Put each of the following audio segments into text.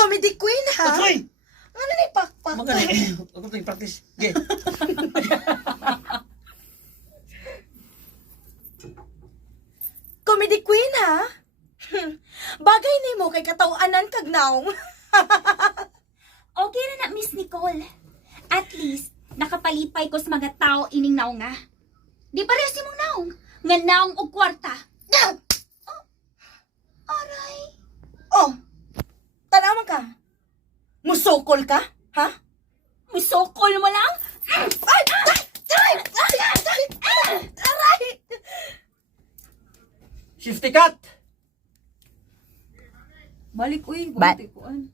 Comedy queen, ha? Oy! Ano na ipakpak? Maganda eh. Ako ito yung practice. Okay. Comedy queen, ha? Bagay ni mo kay katawanan kag naong. Okay na na, Miss Nicole. At least, nakapalipay ko sa mga tao ining naong nga. Di pa rin si mong naong. Nga naong og kwarta. Oh, aray. Oh, tanaman ka. Musokol ka, ha? Musokol mo lang? Ay! Ay! Ay! Ay! Aray! Shifty cut! Balik, uy. Ba- Balik, kuan.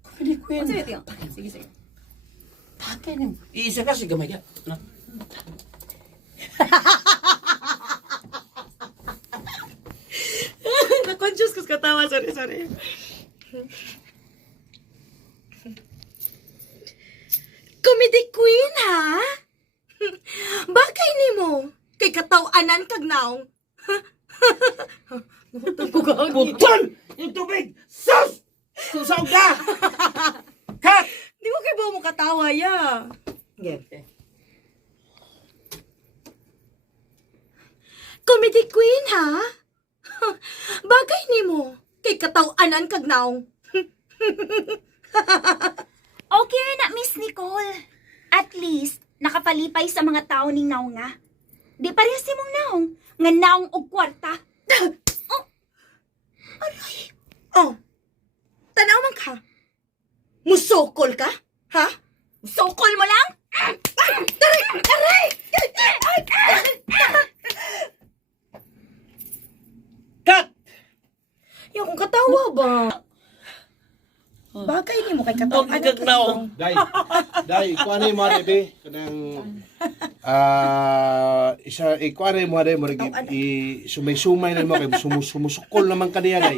Comedy queen. Sige, tiyo. Sige, sige. Bakit niyo? Iisa kasi gamay ka. No? Na-conscious ko sa katawa. Sorry. Comedy queen, ha? Bagay ni mo kay katawanan kag naong. Putol! Yung tubig! Sus! Susaw ka! Cut! Di mo kay mo katawa, ya. Okay. Comedy queen, ha? Bagay ni mo kay katawanan kag naong. Okay na na, Miss Nicole. At least, nakapalipay sa mga tao ning naong nga. Di pa rin si mong naong. Nga naong og kwarta. Oh, tanaman ka. Musokol ka, ha? Musokol mo lang? Aray! Aray! Cut! Yung kung katawa ba? Bagay ni mo kay katawanan Huwag kag naong. Day, ikuha na yung mga rebe. Kanang, isa, ikuha na yung mga rebe. Sumay-sumay na mo kayo. Sumusukol naman kaniya, day.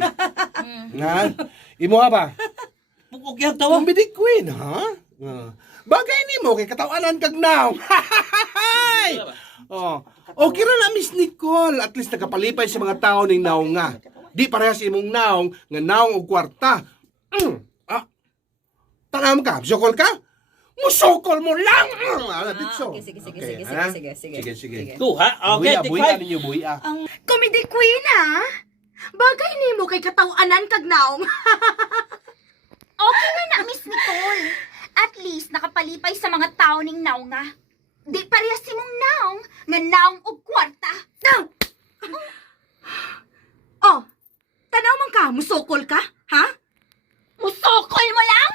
Nga? Imo ha ba? Huwag yung tawa. Comedy queen, ha? Bagay ni mo kay katawanan kag now. Oh. Okay na na, Miss Nicole. At least nakapalipay sa mga tao ning naong nga. Di parehas imong naong nga naong og kwarta. Tanam ka, sukol ka? Musukol mo lang! Bitso. Okay, sige. ha? Sige. Sige. Two, ha? Okay, take Buya five. ninyo, buya. Comedy queen, ha? Bagay ni mo kay katawanan kag naong. Okay na na, Miss Nicole. At least, nakapalipay sa mga tao ning naong nga. Di pa rin si mong naong. Nga naong og kwarta. Oh, tanaman ka. Musokol ka, ha? Musokol mo lang?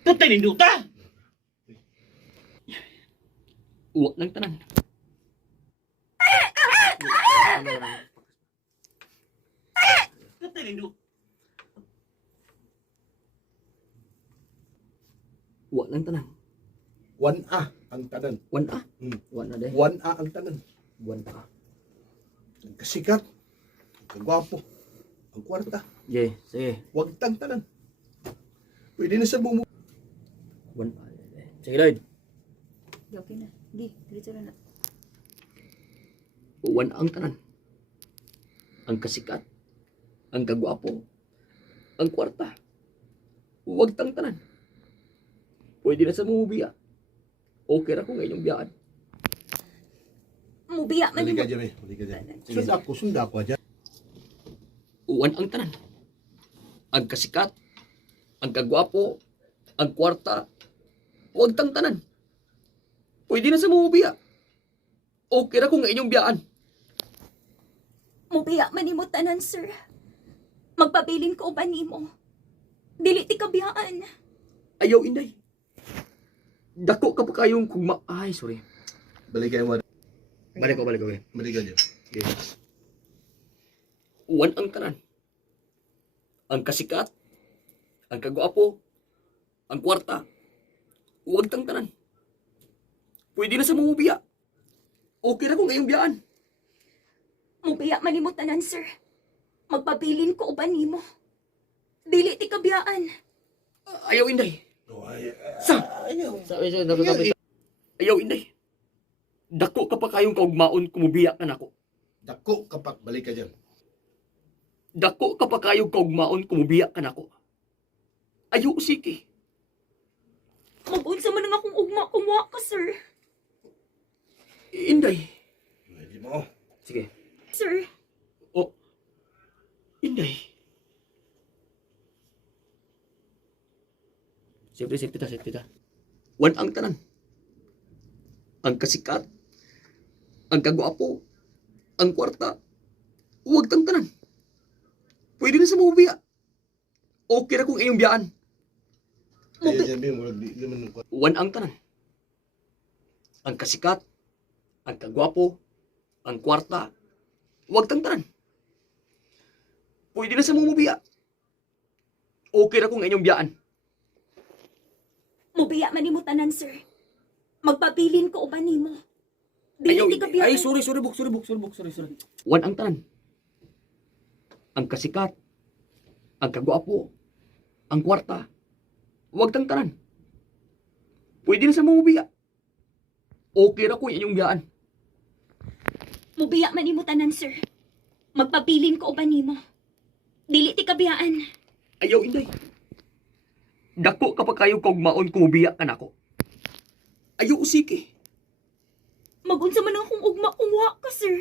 Tutay ninduta! Uwak ng tanan. Tutay ninduta. Uwak ng tanan. 1A ang tanan. One ah. One na day. 1A ang tanan. One pa. Ang kasikat, ang kagwapo, ang kwarta. Yeah, sige. Huwag tang tanan. Pwede na sa bumo. One pa. Sige, Lloyd. Okay na. Di, dito na. One ang tanan. Ang kasikat. Ang kagwapo. Ang kwarta. Huwag tang tanan. Pwede na sa mubiya. Okay na ko ngayong biyaan. Mubiya man Huli mo. ka dyan eh. Huli ka dyan. Sunda ko dyan. Uwan ang tanan. Ang kasikat. Ang kagwapo. Ang kwarta. Huwag tang tanan. Pwede na sa mubiya. Okay na ko ngayong biyaan. Mubiya man mo tanan, sir. Magpabilin ko ba nimo? Dili ti kabiyaan. Ayaw, inday. Dako ka pa kayong kugma... Ay, sorry. Balik kayo mo. Balik ko. Balik ka dyan. Okay. Uwan ang tanan. Ang kasikat. Ang kagwapo. Ang kwarta. Huwag tang tanan. Pwede na sa mubiya. Okay na ko ngayong biyaan. Mubiya man mo tanan, sir. Magpabilin ko ba nimo? Dili ti kabiyaan. Ayaw, inday. Ayaw, inday. Dako ka pa kayong kaugmaon kumubiya ka na ko. Dako kapak balik ka dyan. Dako ka pa kayog kaugmaon kumubiya ka nako. Ayo sige. Mag-unsa man nga akong ugma kumwa ka, sir. Inday. Hindi mo. Sige. Sir, O. Inday. Siyempre ta. Wan ang tanan. Ang kasikat. Ang kagwapo. Ang kwarta. Huwag tang tanan. Pwede na sa mabubiya. Okay na kung iyong biyaan. Kaya sabi mo, di naman ko. Wan ang tanan. Ang kasikat. Ang kagwapo. Ang kwarta. Huwag tang tanan. Pwede na sa mabubiya. Okay na kung iyong biyaan. mubiya man nimo tanan, sir. Magpabilin ko uban nimo. Dili ti gabi. Ay, sorry, Buk. Sorry. Wan ang tanan. Ang kasikat. Ang kagwapo. Ang kwarta. Huwag tang tanan. Pwede na sa mabubiya. Okay na kung iyong biyaan. Mubiya man nimo tanan, sir. Magpabilin ko uban nimo. Dili ti kabiyaan. Ayaw, inday. Dako kapag kayo kaugmaon kumubiya ka nako. Ayaw, sige. Magunsa man akong ugma kumwa ka, sir.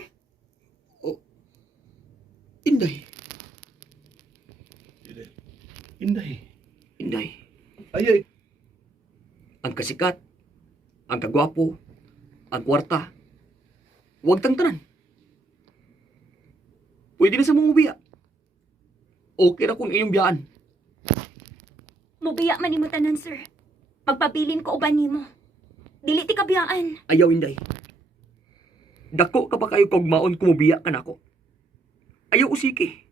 Inday. Inday. Inday. Ay. Ang kasikat. Ang kagwapo. Ang kwarta. Huwag tang tanan. Pwede na sa mamubiya. Okay na kung iyong biyaan. Mubiya man nimo tanan, sir. Magpabilin ko uban nimo. Dili ti kabiyaan. Ayaw, inday. Dako kapag kayo kaugmaon kumubiya ka nako. Ayaw, sige.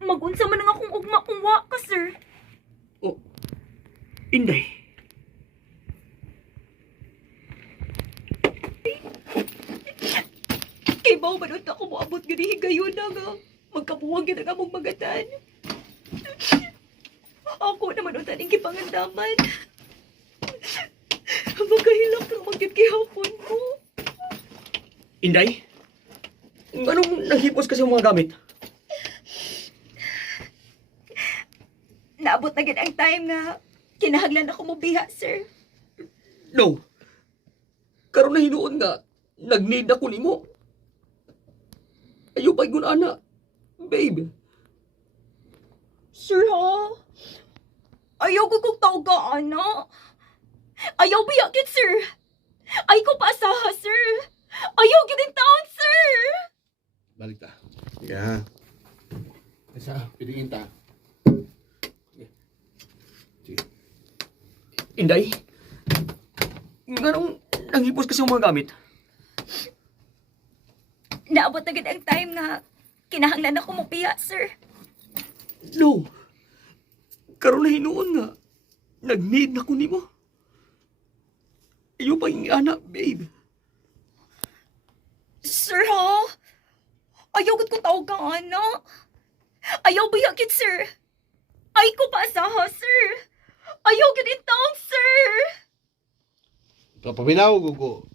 Magunsa man nga akong ugma kumwa ka, sir. Inday. Kay bao man ako moabot gani higayon na nga. Magkabuwag na nga mong magatan. Ako naman unta ning kipangandaman. Magahilak na magkikihapon ko. Inday? Anong naghipos kasi ang mga gamit? Naabot na gid ang time nga kinahanglan ako mobiha, sir. No. Karon na hinuon nga, nag-need ako nimo. Ayaw pa'y gunana. Babe. Sir, ha? Ayaw ko kong tawga, ana. Ayaw biyakit, sir. Ay ko paasaha, sir. Ayaw gid in town, sir. Balik ta. Yeah. Isa, piliin ta. Inday? Anong nanghipos kasi ang mga gamit? Naabot na gid ang time nga kinahanglan ako mobiha, sir. No. Karon na hinuon nga, nag-need na ko nimo. Ayaw pa'y anak, babe. Sir, ha? Ayaw gud kong tawag ka, ana. Ayaw biyakit, sir. Ay ko paasaha, sir. Ayaw gid in town, sir. Papaminaw, gugo.